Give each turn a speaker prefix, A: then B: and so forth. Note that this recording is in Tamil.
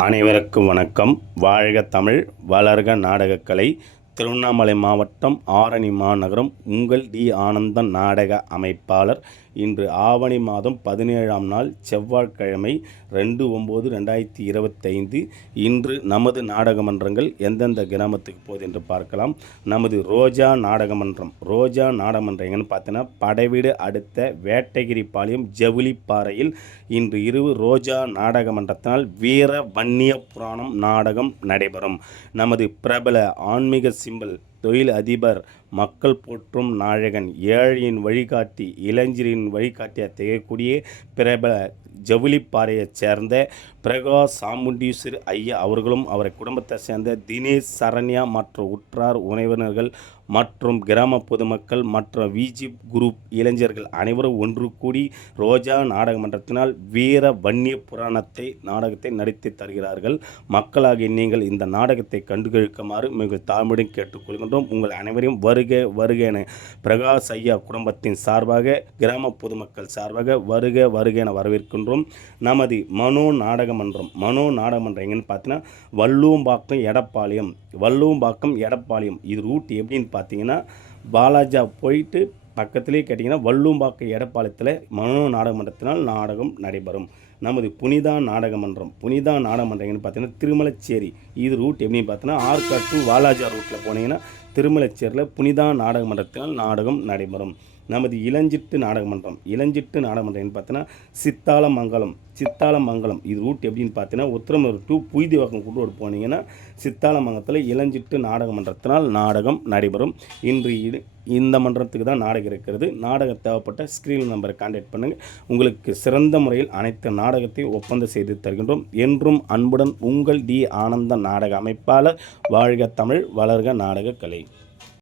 A: அனைவருக்கும் வணக்கம். வாழ்க தமிழ் வளர்க நாடகக்கலை. திருவண்ணாமலை மாவட்டம் ஆரணி மாநகரம் உங்கள் டி. ஆனந்தன் நாடக அமைப்பாளர். இன்று ஆவணி மாதம் பதினேழாம் நாள் செவ்வாய்க்கிழமை ரெண்டு ஒம்பது ரெண்டாயிரத்தி இருபத்தைந்து. இன்று நமது நாடகமன்றங்கள் எந்தெந்த கிராமத்துக்கு போகுது என்று பார்க்கலாம். நமது ரோஜா நாடகமன்றம் ரோஜா நாடகமன்றம் எங்கன்னு பார்த்தீங்கன்னா படைவீடு அடுத்த வேட்டகிரி பாளையம் ஜவுளிப்பாறையில் இன்று இரவு ரோஜா நாடகமன்றத்தினால் வீர வன்னிய புராணம் நாடகம் நடைபெறும். நமது பிரபல ஆன்மீக சிம்பல் தொழில் அதிபர் மக்கள் போற்றும் நாயகன் ஏழையின் வழிகாட்டி இளைஞரின் வழிகாட்டிய திகழக்கூடிய பிரபல ஜவுளிப்பாறையைச் சேர்ந்த பிரகாஷ் சாமுண்டீஸ்வர் ஐயா அவர்களும் அவரை குடும்பத்தை சேர்ந்த தினேஷ் சரண்யா மற்ற உற்றார் உறவினர்கள் மற்றும் கிராம பொதுமக்கள் மற்ற விஜி குரூப் இளைஞர்கள் அனைவரும் ஒன்று கூடி ரோஜா நாடக மன்றத்தினால் வீர வன்னிய புராணத்தை நாடகத்தை நடித்து தருகிறார்கள். மக்களாகிய நீங்கள் இந்த நாடகத்தை கண்டுகளிக்குமாறு மிக தாழ்மையுடன் கேட்டுக்கொள்கின்றோம் உங்கள் அனைவரையும் வருக வருக என பிரகாஷ் ஐயா குடும்பத்தின் சார்பாக கிராம பொதுமக்கள் சார்பாக வருக வருக என வரவேற்கின்றோம். நமது மனோ நாடக மன்றம் மனோ நாடக மன்றம் எங்கன்னு பார்த்தீங்கன்னா வல்லூம்பாக்கம் எடப்பாளையம் வல்லூம்பாக்கம் எடப்பாளையம். இது ரூட் எப்படின்னு பார்த்தீங்கன்னா பாலாஜா போயிட்டு பக்கத்துலேயே கேட்டிங்கன்னா வல்லூம்பாக்கம் எடப்பாளையத்தில் மனோ நாடக மன்றத்தினால் நாடகம் நடைபெறும். நமது புனிதா நாடக மன்றம் புனிதா நாடக மன்றம் எங்கன்னு பார்த்தீங்கன்னா திருமலச்சேரி. இது ரூட் எப்படின்னு பார்த்தீங்கன்னா ஆற்காடு டு வாலாஜா ரூட்டில் போனீங்கன்னா திருமலச்சேரியில் புனிதா நாடக மன்றத்தினால் நாடகம் நடைபெறும். நமது இளஞ்சிட்டு நாடகமன்றம். இளஞ்சிட்டு நாடகமன்றம் பார்த்தீங்கன்னா சித்தாலமங்கலம் சித்தாலமங்கலம் இது ரூட் எப்படின்னு பார்த்தீங்கன்னா உத்திரமூர் டு புய்திவாக்கம் கூட்டோடு போனீங்கன்னா சித்தாலமங்கலத்தில் இளஞ்சிட்டு நாடகமன்றத்தினால் நாடகம் நடைபெறும். இன்று இது இந்த மன்றத்துக்கு தான் நாடகம் இருக்கிறது. நாடகம் தேவைப்பட்ட ஸ்க்ரீன் நம்பரை கான்டாக்ட் பண்ணுங்கள் உங்களுக்கு சிறந்த முறையில் அனைத்து நாடகத்தையும் ஒப்பந்தம் செய்து தருகின்றோம். என்றும் அன்புடன் உங்கள் டி. ஆனந்த நாடக அமைப்பாளர் வாழ்க தமிழ் வளர்க நாடக கலை